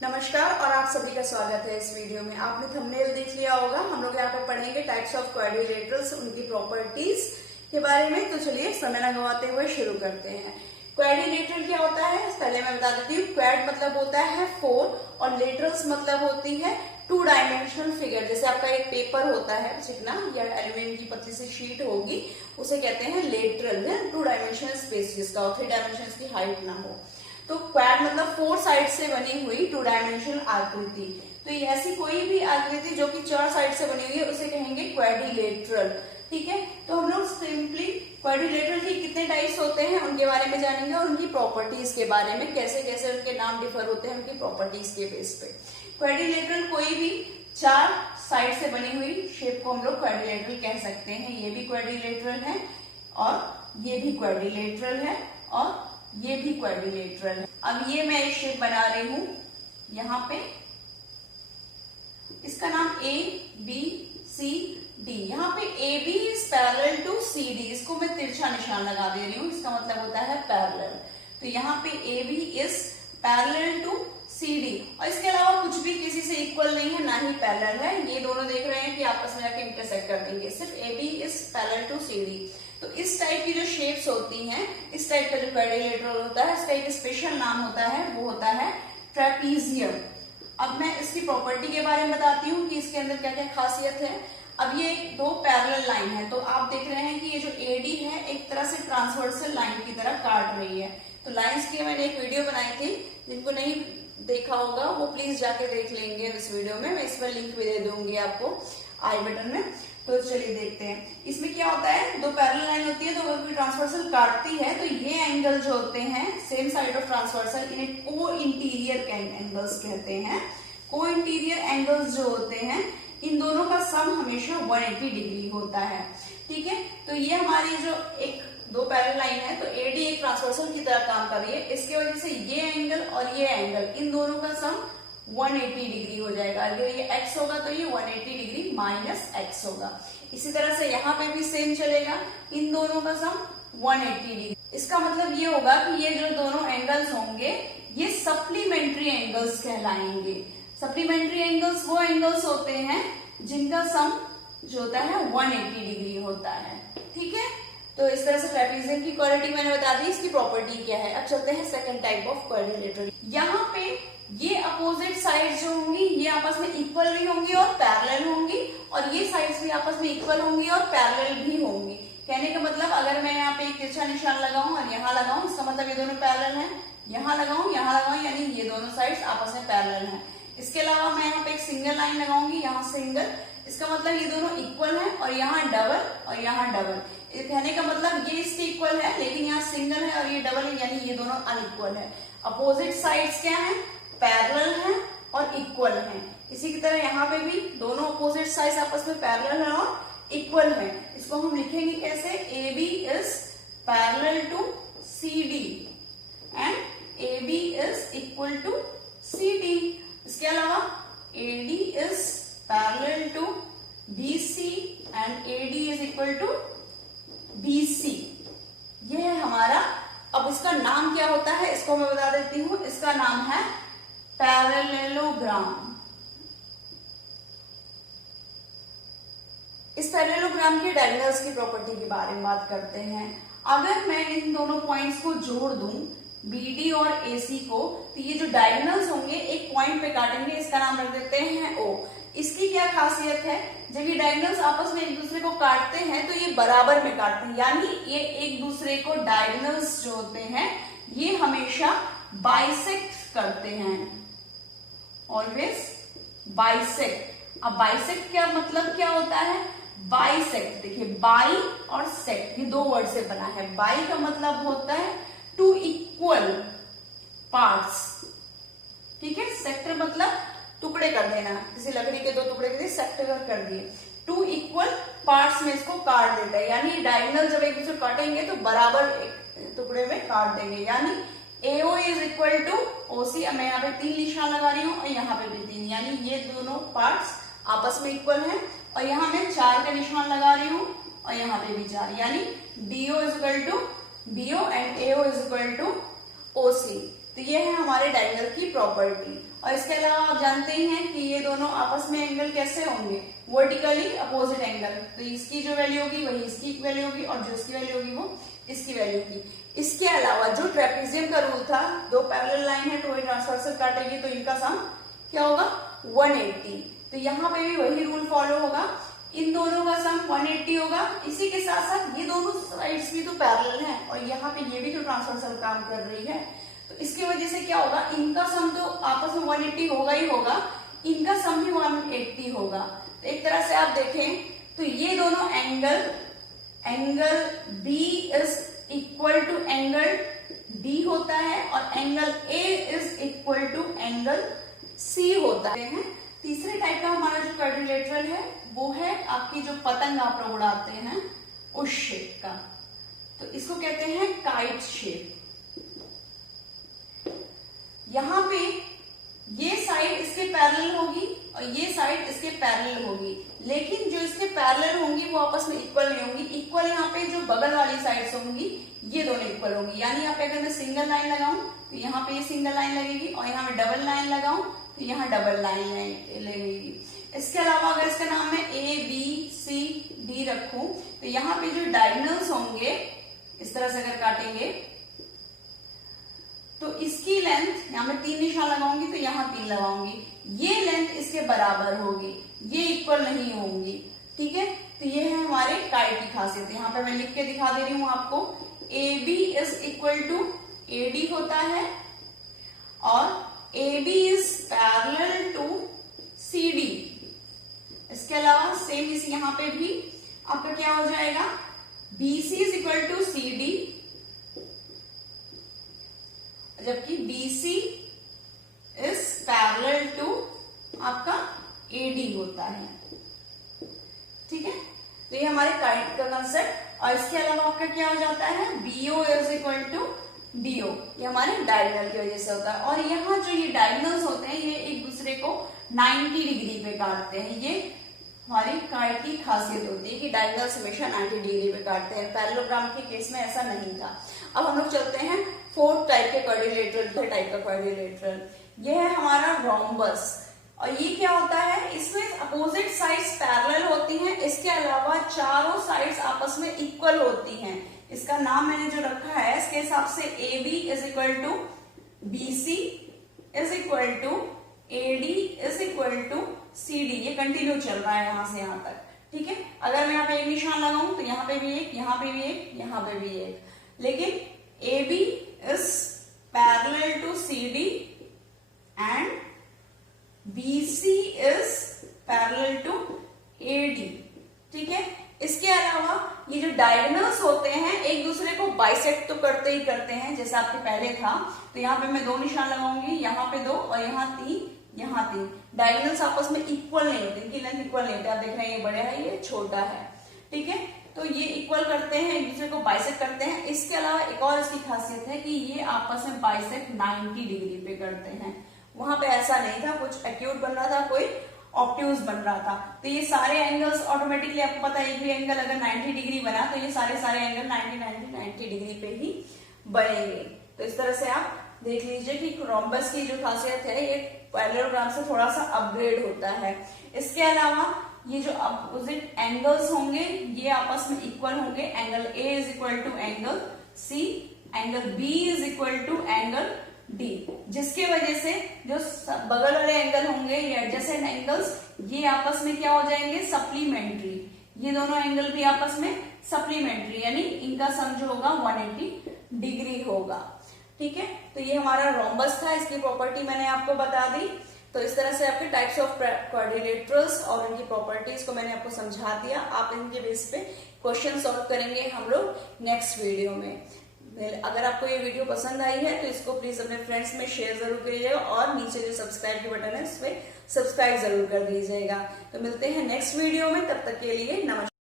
नमस्कार और आप सभी का स्वागत है इस वीडियो में। आपने थंबनेल देख लिया होगा। हम लोग यहाँ पे पढ़ेंगे टाइप्स ऑफ क्वाड्रिलेटरल्स, उनकी प्रॉपर्टीज के बारे में। तो चलिए समय न गवाते हुए शुरू करते हैं। क्वाड्रिलेटरल क्या होता है पहले मैं बता देती हूँ। क्वाड मतलब होता है 4 और लेटरल्स मतलब होती है 2 डायमेंशनल फिगर। जैसे आपका एक पेपर होता है चिकना या एल्यूमिनियम की पतली सी शीट होगी, उसे कहते हैं लेटरल। 2 डायमेंशनल स्पेस जिसका हो, 3 डायमेंशन की हाइट ना हो। तो क्वाड मतलब 4 साइड से बनी हुई 2 डायमेंशनल आकृति। तो ये ऐसी कोई भी आकृति जो कि 4 साइड से बनी हुई है उसे कहेंगे क्वाड्रिलेटरल। ठीक है, तो हम लोग सिंपली क्वाड्रिलेटरल के कितने टाइप्स होते हैं उनके बारे में जानेंगे और उनकी प्रॉपर्टीज के बारे में, कैसे कैसे उनके नाम डिफर होते हैं उनकी प्रॉपर्टीज के बेस पे। क्वाड्रिलेटरल कोई भी 4 साइड से बनी हुई शेप को हम लोग क्वाड्रिलेटरल कह सकते हैं। ये भी क्वाड्रिलेटरल है और ये भी क्वाड्रिलेटरल है और ये भी क्वाड्रिलेटरल है। अब ये मैं एक शेप बना रही हूं यहां पे, इसका नाम ए बी सी डी। यहाँ पे A B is parallel to C D, इसको मैं तिरछा निशान लगा दे रही हूँ, इसका मतलब होता है पैरेलल। तो यहाँ पे A B is parallel to C D और इसके अलावा कुछ भी किसी से इक्वल नहीं है, ना ही पैरेलल है। ये दोनों देख रहे हैं कि आपस में जाके इंटरसेक्ट कर देंगे। सिर्फ A B is parallel to C D. तो इस टाइप की जो शेप्स होती हैं, इस टाइप का जो क्वाड्रिलेटरल होता है, इसका एक स्पेशल नाम होता है, वो होता है ट्रेपीजियम। अब मैं इसकी प्रॉपर्टी के बारे में बताती हूँ कि इसके अंदर क्या क्या खासियत है। अब ये 2 पैरेलल लाइन है, तो आप देख रहे हैं कि ये जो एडी है एक तरह से ट्रांसवर्सल लाइन की तरह काट रही है। तो लाइंस की मैंने एक वीडियो बनाई थी, जिनको नहीं देखा होगा वो प्लीज जाके देख लेंगे इस वीडियो में। मैं इस पर लिंक भी दे दूंगी आपको आई बटन में। तो चलिए देखते हैं इसमें क्या होता है। 2 पैरेलल लाइन होती है, तो अगर कोई ट्रांसवर्सल काटती है तो ये एंगल जो होते हैं सेम साइड ऑफ ट्रांसवर्सल, इन्हें को इंटीरियर एंगल्स कहते हैं। को इंटीरियर एंगल्स जो होते हैं इन दोनों का सम हमेशा 180 डिग्री होता है। ठीक है, तो ये हमारी जो एक 2 पैरेलल लाइन है, तो एडी एक ट्रांसवर्सल की तरह काम कर रही है। इसके वजह से ये एंगल और ये एंगल, इन दोनों का सम 180 डिग्री हो जाएगा। अगर ये x होगा तो ये 180 डिग्री माइनस x होगा। इसी तरह से यहाँ पे भी सेम चलेगा, इन दोनों का सम 180 डिग्री। इसका मतलब ये होगा कि ये जो दोनों एंगल्स होंगे ये सप्लीमेंट्री एंगल्स कहलाएंगे। सप्लीमेंट्री एंगल्स वो एंगल्स होते हैं जिनका सम जो होता है 180 डिग्री होता है। ठीक है, तो इस तरह से ट्रेपीजियम की क्वालिटी मैंने बता दी, इसकी प्रॉपर्टी क्या है। अब चलते हैं सेकंड टाइप ऑफ क्वाड्रिलेटरल। यहाँ पे ये अपोजिट साइड जो होंगी ये आपस में इक्वल भी होंगी और पैरेलल होंगी, और ये साइड्स भी आपस में इक्वल होंगी और पैरेलल भी होंगी। कहने का मतलब अगर मैं यहाँ पे एक तिरछा निशान लगाऊं और यहाँ लगाऊं, इसका मतलब ये दोनों पैरेलल हैं। यहाँ लगाऊं यानी ये दोनों साइड्स आपस में पैरेलल हैं। इसके अलावा मैं यहाँ पे एक सिंगल लाइन लगाऊंगी, यहाँ सिंगल, इसका मतलब ये दोनों इक्वल हैं, और यहाँ डबल और यहाँ डबल। कहने का मतलब ये इसके इक्वल है, लेकिन यहाँ सिंगल है और ये डबल है, यानी ये दोनों अनइक्वल है। अपोजिट साइड्स क्या है, पैरेलल हैं और इक्वल हैं। इसी की तरह यहाँ पे भी दोनों अपोजिट साइड्स आपस में पैरेलल हैं और इक्वल हैं। इसको हम लिखेंगे कैसे, A B is parallel to C D and A B is equal to C D. इसके अलावा AD is parallel to BC and AD is equal to BC। ये है हमारा। अब इसका नाम क्या होता है इसको मैं बता देती हूँ। इसका नाम है पैरेललोग्राम। इस पैरेललोग्राम के डायगोनल्स की प्रॉपर्टी के बारे में बात करते हैं। अगर मैं इन दोनों पॉइंट्स को जोड़ दूं BD और AC को, तो ये जो डायगोनल्स होंगे एक पॉइंट पे काटेंगे, इसका नाम रख देते हैं O। इसकी क्या खासियत है, जब ये डायगोनल्स आपस में एक दूसरे को काटते हैं तो ये बराबर में काटते हैं, यानी ये एक दूसरे को, डायगोनल्स जो होते हैं ये हमेशा बाइसेक्ट करते हैं, ऑलवेज बाइसेक्ट। अब बाइसेक्ट क्या मतलब क्या होता है, बाइसेक्ट देखिए, बाई और सेक्ट ये 2 वर्ड से बना है। बाई का मतलब होता है टू इक्वल पार्ट्स। ठीक है, सेक्टर मतलब टुकड़े कर देना, किसी लकड़ी के 2 टुकड़े कर दिए, सेक्टर कर दिए। 2 इक्वल पार्ट्स में इसको काट देता है, यानी डायगोनल जब एक दूसरे काटेंगे तो बराबर एक टुकड़े में काट देंगे, यानी AO is equal to OC। अब मैं यहाँ पे 3 निशान लगा रही हूँ और यहाँ पे भी 3, यानी ये दोनों पार्ट्स आपस में इक्वल हैं। और यहाँ मैं 4 का निशान लगा रही हूँ और यहाँ पे भी 4, यानी DO is equal to BO and AO is equal to OC। तो ये है हमारे डायगोनल की प्रॉपर्टी। और इसके अलावा आप जानते ही हैं कि ये दोनों आपस में एंगल कैसे होंगे, वर्टिकली अपोजिट एंगल। तो इसकी जो वैल्यू होगी वही इसकी वैल्यू होगी और जो इसकी वैल्यू होगी वो इसकी वैल्यू होगी। इसके अलावा जो ट्रेपेजियम का रूल था, दो पैरेलल लाइन है, टू ट्रांसवर्सल काटेगी तो इनका सम क्या होगा 180। तो यहाँ पे भी वही रूल फॉलो होगा, इन दोनों का सम 180 होगा। इसी के साथ साथ ये दोनों साइड्स भी तो पैरेलल हैं और यहाँ पे ये भी तो ट्रांसवर्सल काम कर रही है, तो इसकी वजह से क्या होगा, इनका सम तो आपस में 180 होगा ही होगा, इनका सम भी 180 होगा। तो एक तरह से आप देखें तो ये दोनों angle B is equal to angle D होता है और angle A is equal to angle C होता है। तीसरे टाइप का हमारा जो क्वाड्रिलेटरल है वो है आपकी जो पतंग आप लोग उड़ाते हैं उस शेप का, तो इसको कहते हैं काइट शेप। यहाँ पे ये साइड इसके पैरेलल होगी और ये साइड इसके पैरेलल होगी, लेकिन जो इसके पैरेलल होंगी वो आपस में इक्वल नहीं होंगी। इक्वल यहाँ पे जो बगल वाली साइड्स होंगी ये दोनों इक्वल होंगी। यानी यहाँ पे अगर मैं सिंगल लाइन लगाऊं तो यहाँ पे ये सिंगल लाइन लगेगी और यहाँ पे डबल लाइन लगाऊं तो यहाँ डबल लाइन लगेगी। इसके अलावा अगर इसका नाम मैं A B C D रखूं तो यहाँ पे जो डायगोनल्स होंगे इस तरह से अगर काटेंगे तो इसकी लेंथ यहाँ मैं 3 निशान लगाऊंगी तो यहाँ 3 लगाऊंगी, ये लेंथ इसके बराबर होगी, ये इक्वल नहीं होंगी। ठीक है, तो ये है हमारे काइट की खासियत। यहाँ पे मैं लिख के दिखा दे रही हूं आपको, AB is equal to AD होता है और AB is parallel to CD। इसके अलावा सेम इस यहाँ पे भी आपका क्या हो जाएगा, BC is equal to CD, जबकि BC इज पैरेलल टू आपका AD होता है। ठीक है, तो ये हमारे काइट का कंसेप्ट। और इसके अलावा आपका क्या हो जाता है, BO is equal to DO, ये हमारे डायगोनल की वजह से होता है। और यहाँ जो ये डायगोनल्स होते हैं ये एक दूसरे को 90 डिग्री पे काटते हैं, ये हमारी काइट की खासियत होती है कि डायगोनल्स हमेशा 90 डिग्री पे काटते हैं। पैरेललोग्राम के केस में ऐसा नहीं था। अब हम लोग चलते हैं फोर्थ टाइप के क्वाड्रिलेटरल टाइप का क्वाड्रिलेटरल। ये है हमारा रोम्बस। और ये क्या होता है, इसमें अपोजिट साइड्स पैरेलल होती हैं, इसके अलावा चारों साइड्स आपस में इक्वल होती हैं। इसका नाम मैंने जो रखा है इसके हिसाब से AB is equal to BC is equal to AD is equal to CD। ये कंटिन्यू चल रहा है यहां से यहां तक। ठीक है, अगर मैं यहाँ पे एक निशान लगाऊं तो यहाँ पे भी एक, यहाँ पे भी एक, यहाँ पे भी एक, लेकिन AB is parallel to CD and BC is parallel to AD। ठीक है, इसके अलावा ये जो डायगोनल्स होते हैं एक दूसरे को बाइसेक्ट तो करते ही करते हैं, जैसे आपके पहले था। तो यहाँ पे मैं 2 निशान लगाऊंगी, यहाँ पे 2 और यहाँ 3, यहाँ 3। डायगोनल्स आपस में इक्वल नहीं होते, इनकी लेंथ इक्वल नहीं होती। आप देख रहे हैं ये बड़ा है ये छोटा है। ठीक है, तो ये इक्वल करते हैं, एक दूसरे को बाइसेक्ट करते हैं। इसके अलावा एक और इसकी खासियत है कि ये आपस में बाइसेक्ट 90 डिग्री पे करते हैं। वहां पे ऐसा नहीं था, कुछ एक्यूट बन रहा था, कोई ऑब्ट्यूज बन रहा था। तो ये सारे एंगल्स ऑटोमेटिकली, आपको पता है एक भी एंगल अगर 90 डिग्री बना तो ये सारे एंगल 90 डिग्री पे ही बनेंगे। तो इस तरह से आप देख लीजिए कि रोम्बस की जो खासियत है ये पैरेललोग्राम से थोड़ा सा अपग्रेड होता है। इसके अलावा ये जो अपोजिट एंगल्स होंगे ये आपस में इक्वल होंगे। Angle A is equal to angle C, angle B is equal to angle D, जिसकी वजह से जो बगल वाले एंगल होंगे ये एडजेसेंट एंगल्स, ये आपस में क्या हो जाएंगे, सप्लीमेंट्री। ये दोनों एंगल भी आपस में सप्लीमेंट्री, यानी इनका सम जो होगा 180 डिग्री होगा। ठीक है, तो ये हमारा रोम्बस था, इसकी प्रॉपर्टी मैंने आपको बता दी। तो इस तरह से आपके टाइप्स ऑफ क्वाड्रिलेटरल्स और उनकी प्रॉपर्टीज को मैंने आपको समझा दिया। आप इनके बेस पे क्वेश्चन सॉल्व करेंगे हम लोग नेक्स्ट वीडियो में। अगर आपको ये वीडियो पसंद आई है तो इसको प्लीज अपने फ्रेंड्स में शेयर जरूर करिएगा और नीचे जो सब्सक्राइब की बटन है उस पर सब्सक्राइब जरूर कर दीजिएगा। तो मिलते हैं नेक्स्ट वीडियो में, तब तक के लिए नमस्कार।